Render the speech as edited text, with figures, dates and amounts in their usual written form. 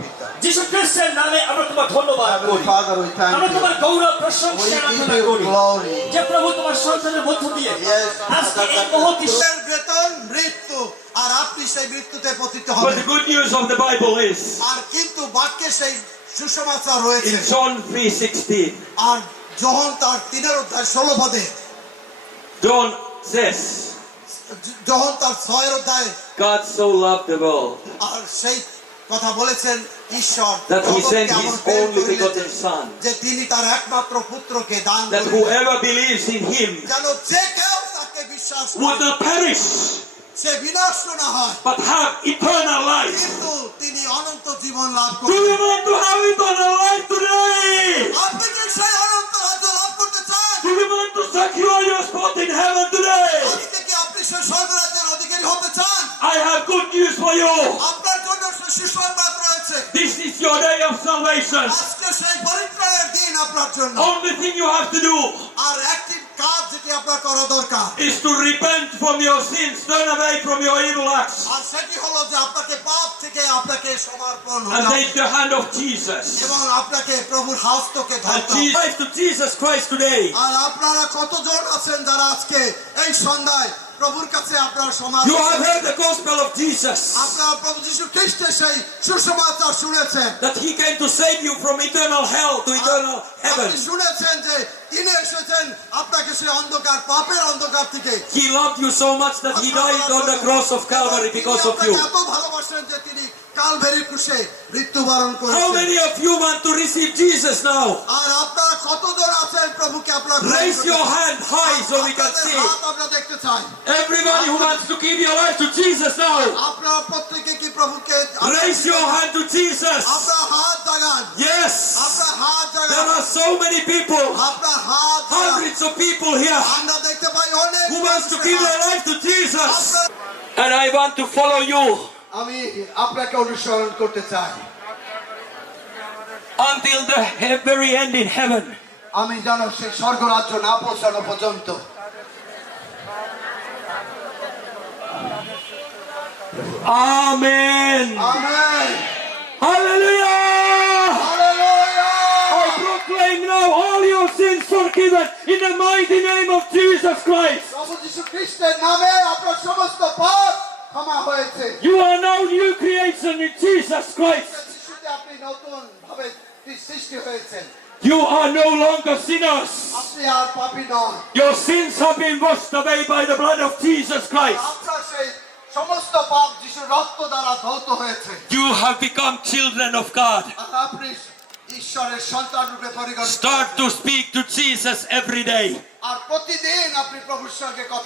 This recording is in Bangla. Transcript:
পিতা। যিশু খ্রিস্টের নামে আমরা তোমার ধন্যবাদ Heavenly করি। Father, we thank আমরা you. তোমার গৌরব We প্রশংসা give আরাধনা you করি glory. যে প্রভু তোমার সন্তানের মধ্য দিয়ে Yes. আজকে এই মহৎ ঈশ্বরের বেতন মৃত্যু, আর আপনি সেই মৃত্যুতে পতিত But হবেন। the good news of the Bible is আর কিন্তু বাক্যে সেই সুসমাচার রয়েছে। in John 3:16, আর যোহন তার 3:16 পদে, John says, যোহন তার 6 God so loved the world আর সেই কথা বলেছেন ঈশ্বর that he জগৎকে sent এমন his প্রেম only করিলেন begotten Son, যে তিনি তার একমাত্র পুত্রকে দান that করিলেন, whoever believes in him যেন যে কেউ তাকে বিশ্বাস would করে not perish সে বিনষ্ট না হয়, but have eternal life. কিন্তু তিনি অনন্ত জীবন লাভ Do you করবেন। want to have eternal life today? আপনি কি সেই অনন্ত রাজ্য লাভ করতে চান? Do you want to secure your spot in heaven today? আজকে কি আপনি সেই স্বর্গরাজ্যের অধিকারী হতে চান? I have good news for you. আপনার জন্য সেই সুসংবাদ রয়েছে। This is your day of salvation. আজকে সেই পরিত্রাণের দিন আপনার জন্য। Only thing you have to do আর একটি কাজ যেটি আপনার করা দরকার, is to repent from your sins, turn away from your evil acts, আর সেটি হলো যে আপনাকে পাপ থেকে আপনাকে সমর্পণ and হতে take হবে the hand of Jesus. এবং আপনাকে প্রভুর হস্তকে And ধরতে হবে। life to Jesus Christ today. আর আপনারা কতজন আছেন যারা আজকে এই সন্ধ্যায় প্রভুর কাছে আপনারা সমাজ You have heard the gospel of Jesus, আপনারা প্রভু যীশু খ্রিস্টের সেই সুসমাচার শুনেছেন, that he came to save you from eternal hell to eternal heaven. আপনি শুনেছেন যে তিনি এসেছেন আপনাকে সেই অন্ধকার পাপের অন্ধকার থেকে। He loved you so much that he died on the cross of Calvary because of you. তিনি আপনাকে এত ভালোবাসেন যে তিনি কালভারি ক্রুশে মৃত্যুবরণ How করেছেন। many of you want to receive Jesus now? আর আপনারা কতজন আছেন প্রভুকে আপনারা Raise your hand high so we can see. হাত আমরা দেখতে চাই। Everybody who wants to give your life to Jesus now, আপনারা প্রত্যেকে কি প্রভুকে raise your hand to Jesus. আপনারা হাত জাগান, Yes, আপনারা হাত there জাগান, are so many people, আপনারা হাত জাগান। hundreds of people here আমরা দেখতে পাই অনেক who wants to give their life to Jesus. আপনারা- And I want to follow you আমি আপনাকে অনুসরণ করতে চাই until the very end in heaven. আমি যেন সেই স্বর্গরাজ্য না পৌঁছানো পর্যন্ত। Amen. Amen, Hallelujah. Hallelujah. I proclaim now all your sins forgiven in the mighty name of Jesus Christ. প্রভু যীশু খ্রিস্টের নামে আপনার সমস্ত পাপ ক্ষমা হয়েছে। You are now new creation in Jesus Christ. যিশুতে আপনি নতুন ভাবে সৃষ্টি হয়েছেন। You are no longer sinners. আপনি আর পাপী নন। Your sins have been washed away by the blood of Jesus Christ. আপনার সেই সমস্ত পাপ যিশুর রক্ত দ্বারা ধৌত হয়েছে। You have become children of God. আর আপনি ঈশ্বরের সন্তান রূপে পরিগণিত। Start to speak to Jesus every day. আর প্রতিদিন আপনি প্রভুর সঙ্গে কথা